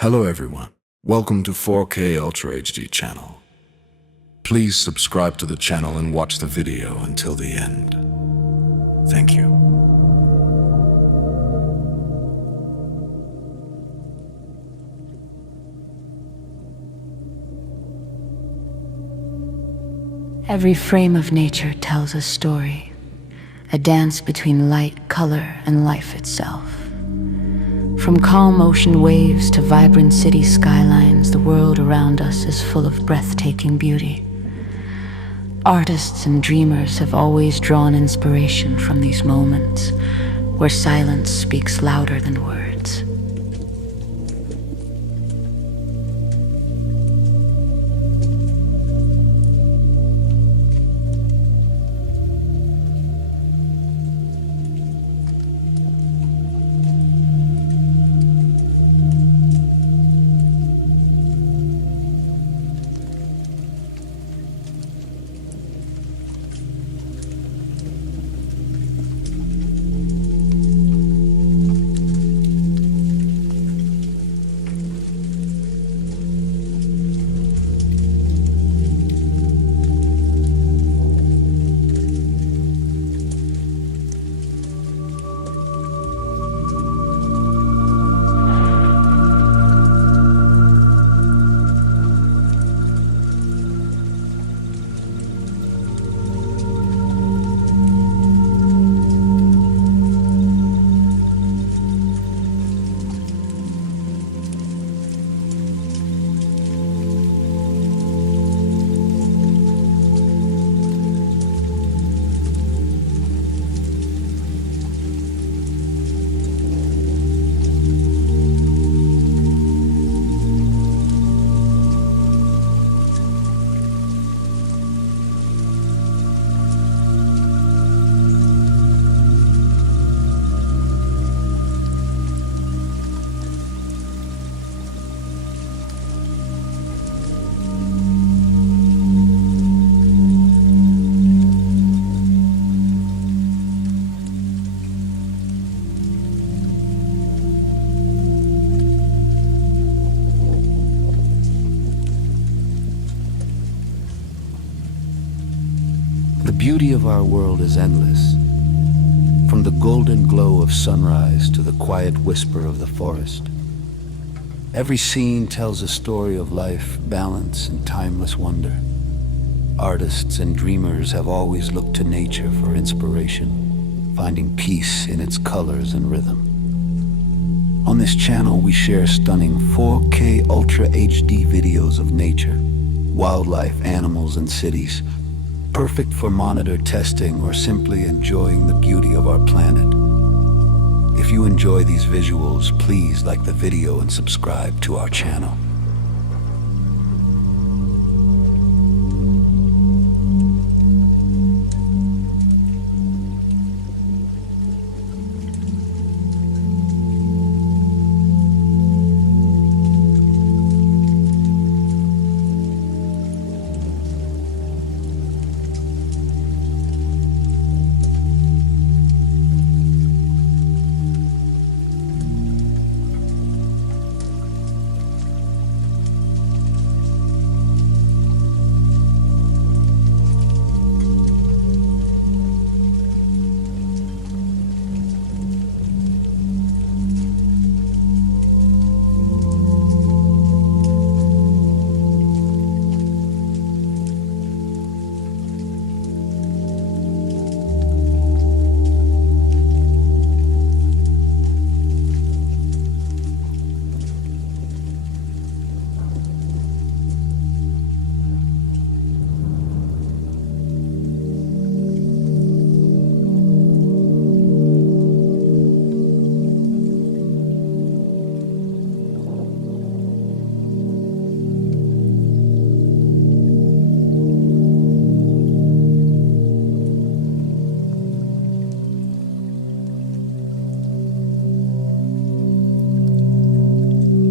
Hello everyone, welcome to 4K Ultra HD channel. Please subscribe to the channel and watch the video until the end. Thank you. Every frame of nature tells a story, a dance between light, color, and life itself. From calm ocean waves to vibrant city skylines, the world around us is full of breathtaking beauty. Artists and dreamers have always drawn inspiration from these moments, where silence speaks louder than words. The beauty of our world is endless. From the golden glow of sunrise to the quiet whisper of the forest. Every scene tells a story of life, balance, and timeless wonder. Artists and dreamers have always looked to nature for inspiration, finding peace in its colors and rhythm. On this channel, we share stunning 4K Ultra HD videos of nature, wildlife, animals, and cities, perfect for monitor testing or simply enjoying the beauty of our planet. If you enjoy these visuals, please like the video and subscribe to our channel.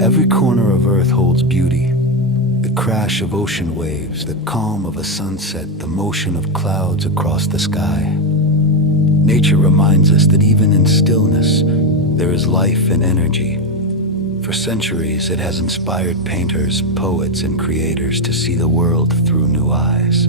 Every corner of Earth holds beauty. The crash of ocean waves, the calm of a sunset, the motion of clouds across the sky. Nature reminds us that even in stillness, there is life and energy. For centuries, it has inspired painters, poets, and creators to see the world through new eyes.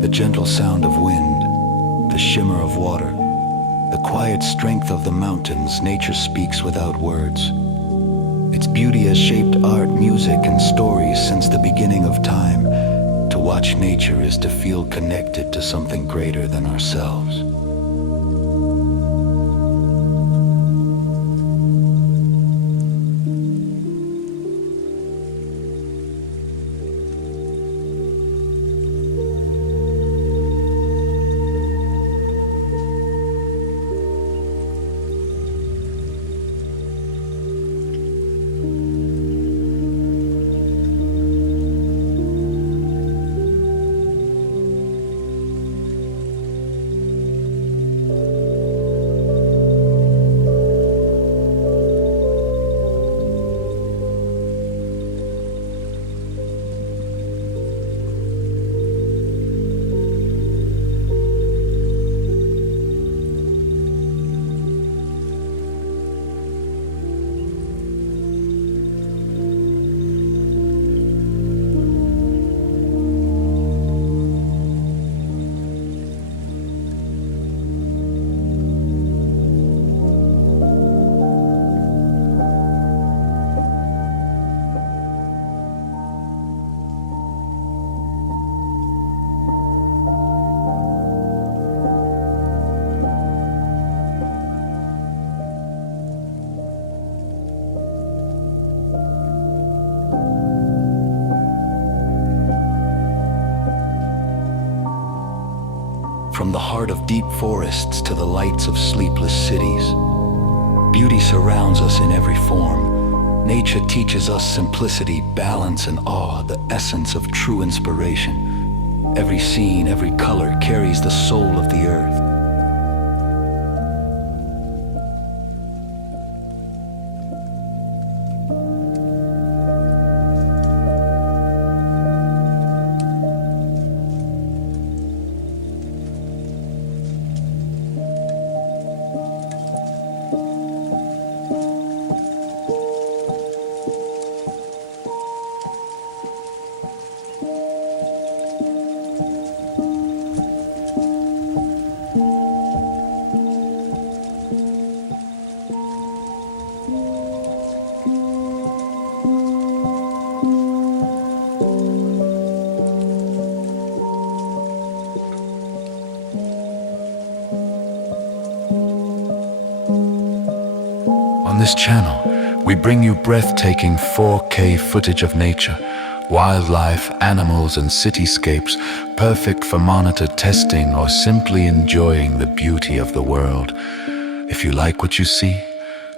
The gentle sound of wind, the shimmer of water, the quiet strength of the mountains, nature speaks without words. Its beauty has shaped art, music, and stories since the beginning of time. To watch nature is to feel connected to something greater than ourselves. From the heart of deep forests to the lights of sleepless cities, beauty surrounds us in every form. Nature teaches us simplicity, balance, and awe, the essence of true inspiration. Every scene, every color carries the soul of the earth. On this channel, we bring you breathtaking 4K footage of nature, wildlife, animals, and cityscapes, perfect for monitor testing or simply enjoying the beauty of the world. If you like what you see,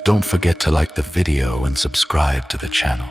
don't forget to like the video and subscribe to the channel.